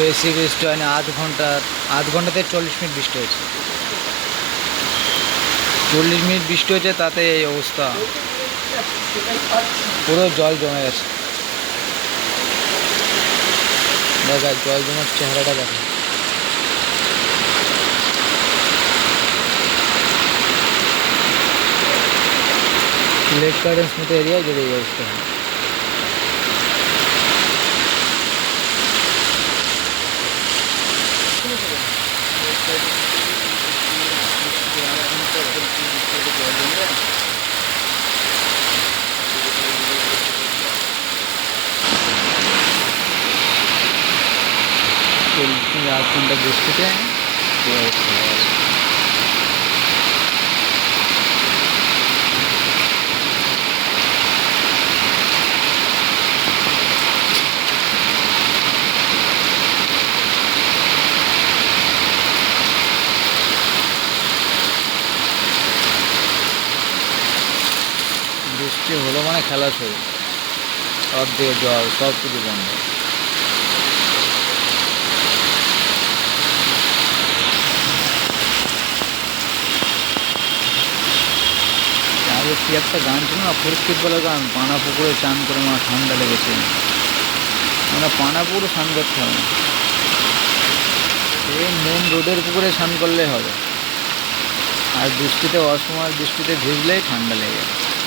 বেশি বৃষ্টি হয়নি, আধ ঘণ্টা, আধ ঘন্টাতে চল্লিশ মিনিট বৃষ্টি হয়েছে। চল্লিশ মিনিট বৃষ্টি হয়েছে, তাতে এই অবস্থা। পুরো জল জমে গেছে। দেখা জল জমার চেহারাটা দেখা। লেক গার্ডেন্স মতো এরিয়ায় যদি এই অবস্থা হয়। চল্লিশ মিনিট আধ ঘণ্টা বৃষ্টিতে বৃষ্টি হলো মানে খেলা শুরু। সব দিকে জল, সব কিছু বন্ধ। কি একটা গান ছিল না? ফুরকিত বলে গান পানা পুকুরে চান করে মা ঠান্ডা লেগেছে। আমরা পানা পুকুরে স্নান করতে হবে। এই মেন রোডের পুকুরে স্নান করলে হবে। আর বৃষ্টিতে অসময় বৃষ্টিতে ভিজলেই ঠান্ডা লেগে যাবে।